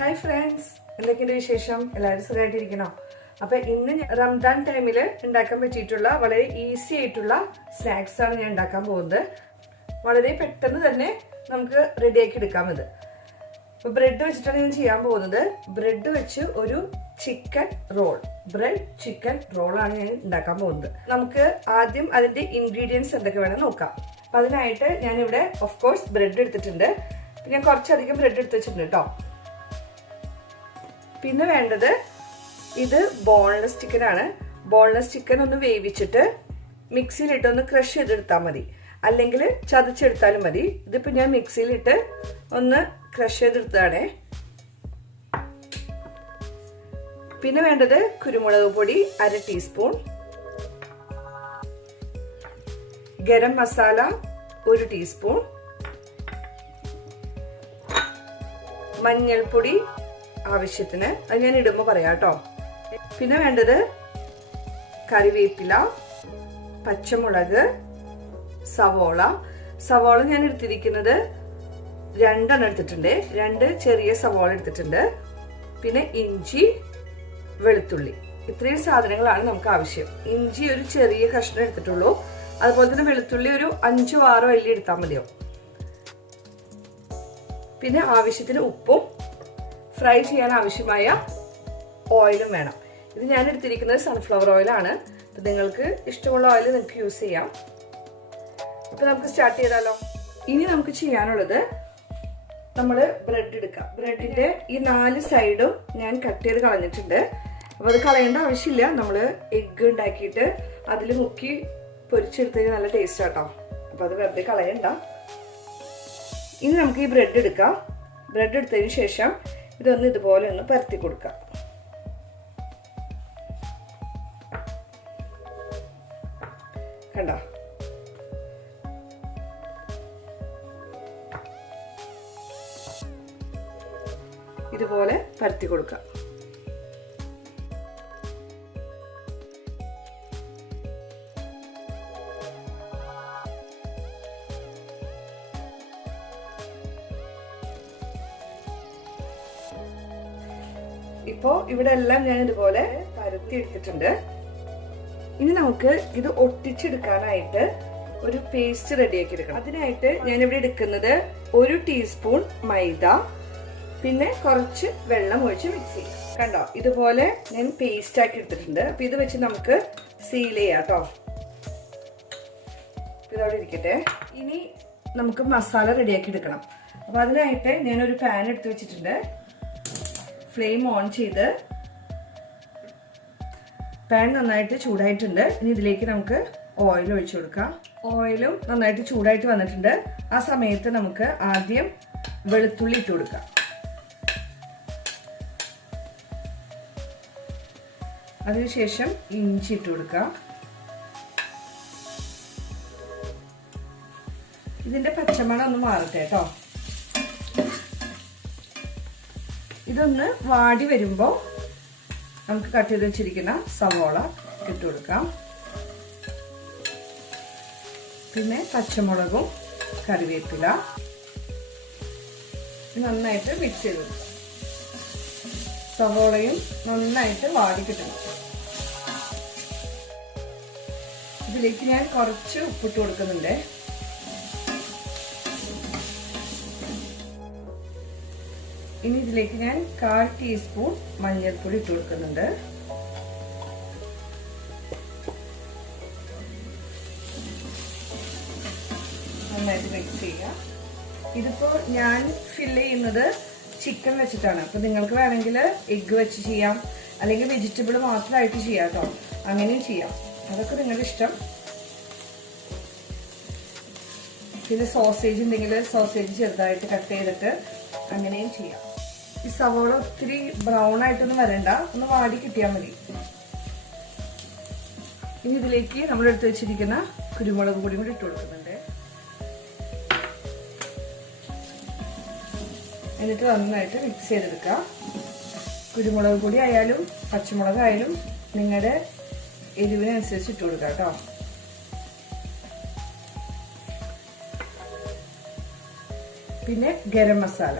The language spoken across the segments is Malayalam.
Hi friends, എന്തൊക്കെയുണ്ട് വിശേഷം? എല്ലാവരും സുഖമായിട്ടിരിക്കണോ? അപ്പോൾ ഇന്ന് റംദാൻ ടൈമിൽ ഉണ്ടാക്കാൻ പറ്റിയിട്ടുള്ള വളരെ ഈസി ആയിട്ടുള്ള സ്നാക്സ് ആണ് ഞാൻ ഉണ്ടാക്കാൻ പോകുന്നത്. വളരെ പെട്ടെന്ന് തന്നെ നമുക്ക് റെഡിയാക്കി എടുക്കാം ഇത്. അപ്പോൾ ബ്രെഡ് വെച്ചിട്ടാണ് ഞാൻ ചെയ്യാൻ പോകുന്നത്. ബ്രെഡ് വെച്ച് ഒരു ചിക്കൻ റോൾ, ബ്രെഡ് ചിക്കൻ റോളാണ് ഞാൻ ഉണ്ടാക്കാൻ പോകുന്നത്. നമുക്ക് ആദ്യം അതിന്റെ ഇൻഗ്രീഡിയൻസ് എന്തൊക്കെ വേണം നോക്കാം. അപ്പം അതിനായിട്ട് ഞാനിവിടെ ഓഫ് കോഴ്സ് ബ്രെഡ് എടുത്തിട്ടുണ്ട്. ഞാൻ കുറച്ചധികം ബ്രെഡ് എടുത്ത് വെച്ചിട്ടുണ്ട് കേട്ടോ. പിന്നെ വേണ്ടത് ഇത് ബോൺലെസ് ചിക്കൻ ആണ്. ബോൺലെസ് ചിക്കൻ ഒന്ന് വേവിച്ചിട്ട് മിക്സിയിലിട്ട് ഒന്ന് ക്രഷ് ചെയ്തെടുത്താൽ മതി, അല്ലെങ്കിൽ ചതച്ചെടുത്താലും മതി. ഇതിപ്പോൾ ഞാൻ മിക്സിയിലിട്ട് ഒന്ന് ക്രഷ് ചെയ്തെടുത്തതാണേ. പിന്നെ വേണ്ടത് കുരുമുളക് പൊടി 1/2 ടീസ്പൂൺ, ഗരം മസാല 1 ടീസ്പൂൺ, മഞ്ഞൾപ്പൊടി ആവശ്യത്തിന്, അത് ഞാൻ ഇടുമ്പോൾ പറയാം കേട്ടോ. പിന്നെ വേണ്ടത് കറിവേപ്പില, പച്ചമുളക്, സവോള ഞാൻ എടുത്തിരിക്കുന്നത് 2 എടുത്തിട്ടുണ്ട്, 2 ചെറിയ സവോള എടുത്തിട്ടുണ്ട്. പിന്നെ ഇഞ്ചി, വെളുത്തുള്ളി, ഇത്രയും സാധനങ്ങളാണ് നമുക്ക് ആവശ്യം. ഇഞ്ചി ഒരു ചെറിയ കഷ്ണം എടുത്തിട്ടുള്ളൂ. അതുപോലെ തന്നെ വെളുത്തുള്ളി ഒരു 5-6 അല്ലി എടുത്താൽ മതിയോ. പിന്നെ ആവശ്യത്തിന് ഉപ്പും ഫ്രൈ ചെയ്യാൻ ആവശ്യമായ ഓയിലും വേണം. ഇത് ഞാൻ എടുത്തിരിക്കുന്നത് സൺഫ്ലവർ ഓയിലാണ്. അപ്പം നിങ്ങൾക്ക് ഇഷ്ടമുള്ള ഓയിൽ നിങ്ങൾക്ക് യൂസ് ചെയ്യാം. ഇപ്പം നമുക്ക് സ്റ്റാർട്ട് ചെയ്താലോ. ഇനി നമുക്ക് ചെയ്യാനുള്ളത്, നമ്മൾ ബ്രെഡ് എടുക്കാം. ബ്രെഡിന്റെ ഈ 4 സൈഡും ഞാൻ കട്ട് ചെയ്ത് കളഞ്ഞിട്ടുണ്ട്. അപ്പോൾ അത് കളയേണ്ട ആവശ്യമില്ല. നമ്മൾ എഗ്ഗ് ഉണ്ടാക്കിയിട്ട് അതിൽ മുക്കി പൊരിച്ചെടുത്തതിന് നല്ല ടേസ്റ്റ് ആട്ടോ. അപ്പോൾ അത് വെറുതെ കളയണ്ട. ഇനി നമുക്ക് ഈ ബ്രെഡ് എടുക്കാം. ബ്രെഡ് എടുത്തതിന് ശേഷം ഇതൊന്ന് ഇതുപോലെ ഒന്ന് പരത്തി കൊടുക്കാം. കണ്ടോ? ഇതുപോലെ പരത്തി കൊടുക്കാം. ഇപ്പോ ഇവിടെ എല്ലാം ഞാൻ ഇതുപോലെ പരത്തി എടുത്തിട്ടുണ്ട്. ഇനി നമുക്ക് ഇത് ഒട്ടിച്ചെടുക്കാനായിട്ട് ഒരു പേസ്റ്റ് റെഡിയാക്കി എടുക്കണം. അതിനായിട്ട് ഞാനിവിടെ എടുക്കുന്നത് 1 ടീസ്പൂൺ മൈദ, പിന്നെ കുറച്ച് വെള്ളം ഒഴിച്ച് മിക്സ് ചെയ്യാം. കണ്ടോ, ഇതുപോലെ ഞാൻ പേസ്റ്റ് ആക്കി എടുത്തിട്ടുണ്ട്. അപ്പൊ ഇത് വെച്ച് നമുക്ക് സീൽ ചെയ്യാം കേട്ടോ. ഇതവിടെ ഇരിക്കട്ടെ. ഇനി നമുക്ക് മസാല റെഡിയാക്കി എടുക്കണം. അപ്പൊ അതിനായിട്ട് ഞാനൊരു പാൻ എടുത്ത് വെച്ചിട്ടുണ്ട്. ഫ്ലെയിം ഓൺ ചെയ്ത് പാൻ നന്നായിട്ട് ചൂടായിട്ടുണ്ട്. ഇനി ഇതിലേക്ക് നമുക്ക് ഓയിൽ ഒഴിച്ചു കൊടുക്കാം. ഓയിലും നന്നായിട്ട് ചൂടായിട്ട് വന്നിട്ടുണ്ട്. ആ സമയത്ത് നമുക്ക് ആദ്യം വെളുത്തുള്ളി ഇട്ട് കൊടുക്കാം. അതിനുശേഷം ഇഞ്ചി ഇട്ട് കൊടുക്കാം. ഇതിന്റെ പച്ചമണം ഒന്ന് മാറട്ടെ കേട്ടോ. ഇതൊന്ന് വാടി വരുമ്പോൾ നമുക്ക് കട്ട് ചെയ്ത് വെച്ചിരിക്കുന്ന സവോള ഇട്ട് കൊടുക്കാം. പിന്നെ പച്ചമുളകും കറിവേപ്പില നന്നായിട്ട് മിക്സ് ചെയ്ത് കൊടുക്കാം. സവോളയും നന്നായിട്ട് വാടി കിട്ടണം. ഇതിലേക്ക് ഞാൻ കുറച്ച് ഉപ്പിട്ട് കൊടുക്കുന്നുണ്ട്. ഇനി ഇതിലേക്ക് ഞാൻ 1/4 ടീസ്പൂൺ മഞ്ഞൾപ്പൊടി ഇട്ട് കൊടുക്കുന്നുണ്ട്. നന്നായിട്ട് മിക്സ് ചെയ്യാം. ഇതിപ്പോ ഞാൻ ഫില്ല് ചെയ്യുന്നത് ചിക്കൻ വെച്ചിട്ടാണ്. അപ്പൊ നിങ്ങൾക്ക് വേണമെങ്കിൽ എഗ്ഗ് വെച്ച് ചെയ്യാം, അല്ലെങ്കിൽ വെജിറ്റബിൾ മാത്രമായിട്ട് ചെയ്യാം കേട്ടോ. അങ്ങനെയും ചെയ്യാം, അതൊക്കെ നിങ്ങളുടെ ഇഷ്ടം. പിന്നെ സോസേജ് ഉണ്ടെങ്കിൽ സോസേജ് ചെറുതായിട്ട് കട്ട് ചെയ്തിട്ട് അങ്ങനെയും ചെയ്യാം. ഈ സവോള ഒത്തിരി ബ്രൗൺ ആയിട്ടൊന്നും വരണ്ട, ഒന്ന് വാടി കിട്ടിയാൽ മതി. ഇനി ഇതിലേക്ക് നമ്മൾ എടുത്ത് വെച്ചിരിക്കുന്ന കുരുമുളക് പൊടി കൂടി ഇട്ട് കൊടുക്കുന്നുണ്ട്. എന്നിട്ട് നന്നായിട്ട് മിക്സ് ചെയ്തെടുക്കുക. കുരുമുളക് പൊടി ആയാലും പച്ചമുളക് ആയാലും നിങ്ങളുടെ എരിവിനനുസരിച്ച് ഇട്ട് കൊടുക്കുക കേട്ടോ. പിന്നെ ഗരം മസാല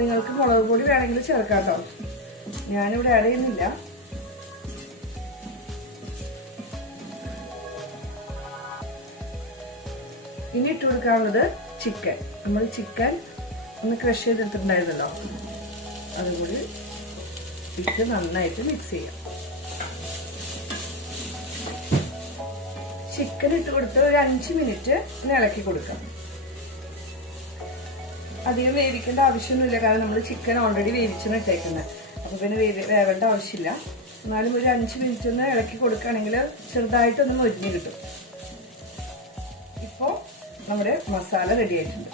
നിങ്ങൾക്ക് മുളക് പൊടി വേണമെങ്കിൽ ചേർക്കാം കേട്ടോ. ഞാനിവിടെ ആഡ് ചെയ്യുന്നില്ല. ഇനി ഇട്ട് കൊടുക്കാനുള്ളത് ചിക്കൻ. നമ്മൾ ചിക്കൻ ഒന്ന് ക്രഷ് ചെയ്തെടുത്തിട്ടുണ്ടായിരുന്നല്ലോ, അതുകൂടി ഇട്ട് നന്നായിട്ട് മിക്സ് ചെയ്യാം. ചിക്കൻ ഇട്ട് കൊടുത്ത് ഒരു 5 മിനിറ്റ് ഒന്ന് ഇളക്കി കൊടുക്കാം. അധികം വേവിക്കേണ്ട ആവശ്യമൊന്നുമില്ല, കാരണം നമ്മൾ ചിക്കൻ ഓൾറെഡി വേവിച്ചാണ് ഇട്ടേക്കുന്നത്. അപ്പൊ പിന്നെ വേവേണ്ട ആവശ്യമില്ല. എന്നാലും ഒരു 5 മിനിറ്റ് ഒന്ന് ഇളക്കി കൊടുക്കുകയാണെങ്കിൽ ചെറുതായിട്ടൊന്ന് മൊരിഞ്ഞ് കിട്ടും. ഇപ്പോൾ നമ്മുടെ മസാല റെഡി ആയിട്ടുണ്ട്.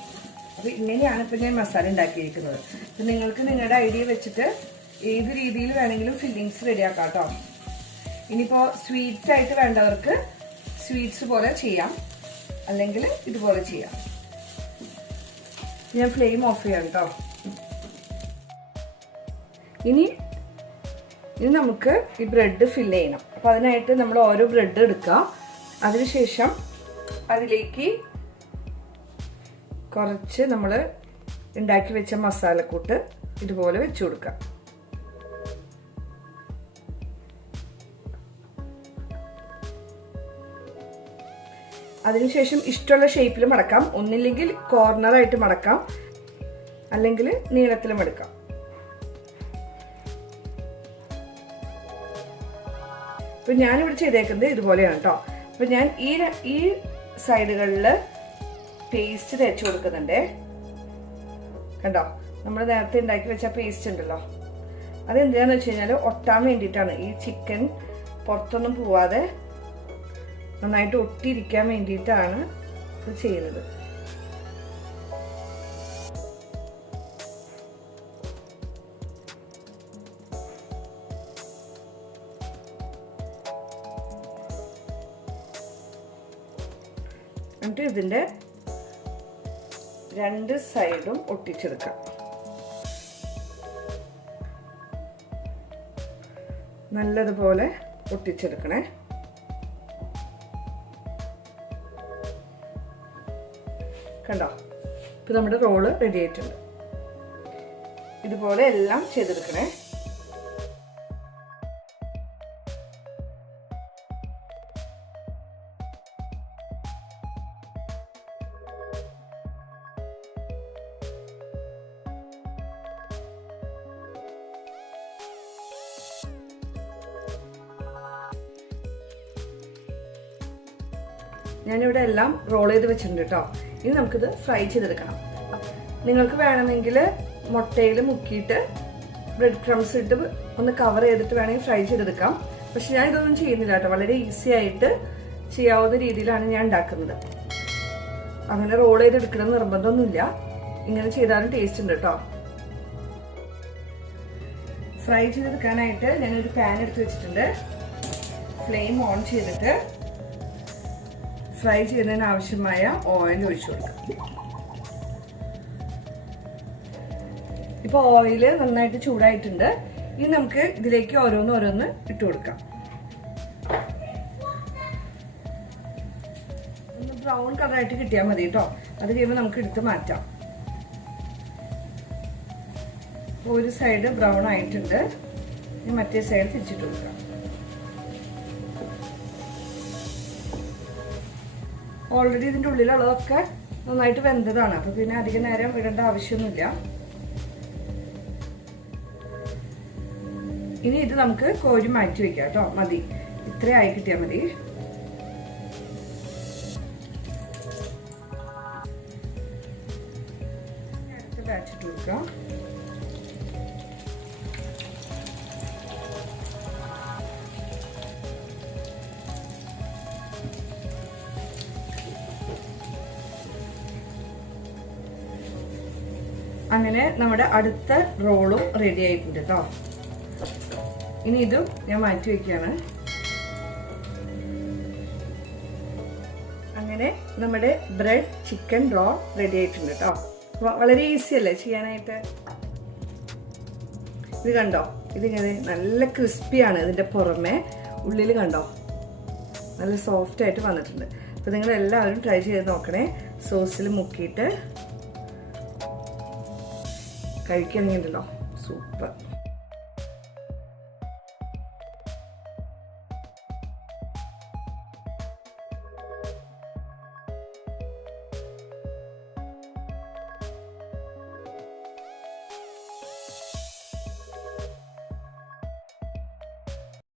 അപ്പോൾ ഇങ്ങനെയാണ് ഇപ്പോൾ ഞാൻ മസാല ഉണ്ടാക്കിയിരിക്കുന്നത്. അപ്പം നിങ്ങൾക്ക് നിങ്ങളുടെ ഐഡിയ വെച്ചിട്ട് ഏത് രീതിയിൽ വേണമെങ്കിലും ഫില്ലിങ്സ് റെഡിയാക്കാം കേട്ടോ. ഇനിയിപ്പോൾ സ്വീറ്റ് ആയിട്ട് വേണ്ടവർക്ക് സ്വീറ്റ്സ് പോലെ ചെയ്യാം, അല്ലെങ്കിൽ ഇതുപോലെ ചെയ്യാം. ഞാൻ ഫ്ലെയിം ഓഫ് ചെയ്യാം കേട്ടോ. ഇനി നമുക്ക് ഈ ബ്രെഡ് ഫില്ല് ചെയ്യണം. അപ്പോൾ അതിനായിട്ട് നമ്മൾ ഓരോ ബ്രെഡ് എടുക്കുക. അതിനുശേഷം അതിലേക്ക് കുറച്ച് നമ്മൾ ഉണ്ടാക്കി വെച്ച മസാലക്കൂട്ട് ഇതുപോലെ വെച്ച് കൊടുക്കാം. അതിനുശേഷം ഇഷ്ടമുള്ള ഷേപ്പിൽ മടക്കാം. ഒന്നില്ലെങ്കിൽ കോർണറായിട്ട് മടക്കാം, അല്ലെങ്കിൽ നീളത്തിൽ മടക്കാം. അപ്പൊ ഞാനിവിടെ ചെയ്തേക്കുന്നത് ഇതുപോലെയാണ് കേട്ടോ. അപ്പൊ ഞാൻ ഈ സൈഡുകളിൽ പേസ്റ്റ് തേച്ച് കൊടുക്കുന്നുണ്ടേ. കണ്ടോ, നമ്മൾ നേരത്തെ ഉണ്ടാക്കി വെച്ച പേസ്റ്റ് ഉണ്ടല്ലോ, അതെന്തിനാന്ന് വെച്ച് കഴിഞ്ഞാൽ ഒട്ടാൻ വേണ്ടിയിട്ടാണ്. ഈ ചിക്കൻ പുറത്തൊന്നും പോവാതെ നന്നായിട്ട് ഒട്ടിയിരിക്കാൻ വേണ്ടിയിട്ടാണ് ഇത് ചെയ്യുന്നത്. എന്നിട്ട് ഇതിൻ്റെ 2 സൈഡും ഒട്ടിച്ചെടുക്കാം. നല്ലതുപോലെ ഒട്ടിച്ചെടുക്കണേ. കണ്ടോ, ഇപ്പൊ നമ്മുടെ റോള് റെഡി ആയിട്ടുണ്ട്. ഇതുപോലെ എല്ലാം ചെയ്തെടുക്കണേ. ഞാനിവിടെ എല്ലാം റോൾ ചെയ്ത് വെച്ചിട്ടുണ്ട് കേട്ടോ. ഇനി നമുക്കിത് ഫ്രൈ ചെയ്തെടുക്കണം. നിങ്ങൾക്ക് വേണമെങ്കിൽ മുട്ടയിൽ മുക്കിയിട്ട് ബ്രെഡ് ക്രംസ് ഇട്ട് ഒന്ന് കവർ ചെയ്തിട്ട് വേണമെങ്കിൽ ഫ്രൈ ചെയ്തെടുക്കാം. പക്ഷെ ഞാൻ ഇതൊന്നും ചെയ്യുന്നില്ല കേട്ടോ. വളരെ ഈസി ആയിട്ട് ചെയ്യാവുന്ന രീതിയിലാണ് ഞാൻ ഉണ്ടാക്കുന്നത്. അങ്ങനെ റോൾ ചെയ്തെടുക്കണം നിർബന്ധമൊന്നുമില്ല. ഇങ്ങനെ ചെയ്താലും ടേസ്റ്റ് ഉണ്ട് കേട്ടോ. ഫ്രൈ ചെയ്തെടുക്കാനായിട്ട് ഞാനൊരു പാൻ എടുത്ത് വെച്ചിട്ടുണ്ട്. ഫ്ലെയിം ഓൺ ചെയ്തിട്ട് ഫ്രൈ ചെയ്യുന്നതിന് ആവശ്യമായ ഓയിൽ ഒഴിച്ചു കൊടുക്കാം. ഇപ്പൊ ഓയില് നന്നായിട്ട് ചൂടായിട്ടുണ്ട്. ഇനി നമുക്ക് ഇതിലേക്ക് ഓരോന്ന് ഇട്ട് കൊടുക്കാം. ഒന്ന് ബ്രൗൺ കളറായിട്ട് കിട്ടിയാൽ മതി കേട്ടോ. അത് കഴിയുമ്പോൾ നമുക്ക് എടുത്ത് മാറ്റാം. ഒരു സൈഡ് ബ്രൗൺ ആയിട്ടുണ്ട്. ഇനി മറ്റേ സൈഡ് തിരിച്ചിട്ട് കൊടുക്കാം. ഓൾറെഡി ഇതിൻ്റെ ഉള്ളിലുള്ളതൊക്കെ നന്നായിട്ട് വെന്തതാണ്. അപ്പൊ പിന്നെ അധികം നേരം ഇടേണ്ട ആവശ്യമൊന്നുമില്ല. ഇനി ഇത് നമുക്ക് കോരി മാറ്റി വെക്കാം കേട്ടോ. മതി, ഇത്രയായി കിട്ടിയാൽ മതി. അടുത്ത ബാച്ച് ഇട്ട് കൊടുക്കാം. അങ്ങനെ നമ്മുടെ അടുത്ത റോളും റെഡി ആയിട്ടുണ്ട് കേട്ടോ. ഇനി ഇതും ഞാൻ മാറ്റി വെക്കുകയാണ്. അങ്ങനെ നമ്മുടെ ബ്രെഡ് ചിക്കൻ റോൾ റെഡി ആയിട്ടുണ്ട് കേട്ടോ. വളരെ ഈസി അല്ലേ ചെയ്യാനായിട്ട്. ഇത് കണ്ടോ, ഇതിങ്ങനെ നല്ല ക്രിസ്പിയാണ്. ഇതിന്റെ പുറമെ ഉള്ളിൽ കണ്ടോ നല്ല സോഫ്റ്റ് ആയിട്ട് വന്നിട്ടുണ്ട്. അപ്പൊ നിങ്ങൾ എല്ലാവരും ട്രൈ ചെയ്ത് നോക്കണേ. സോസിൽ മുക്കിയിട്ട് കഴിക്കണമെങ്കിലോ സൂപ്പർ.